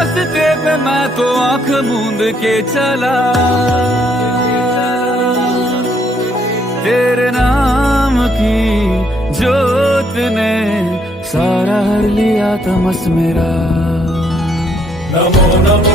रास्ते पे मैं तो आंख मूंद के चला, तेरे नाम की जोत ने सारा हर लिया तमस मेरा। नमो नमो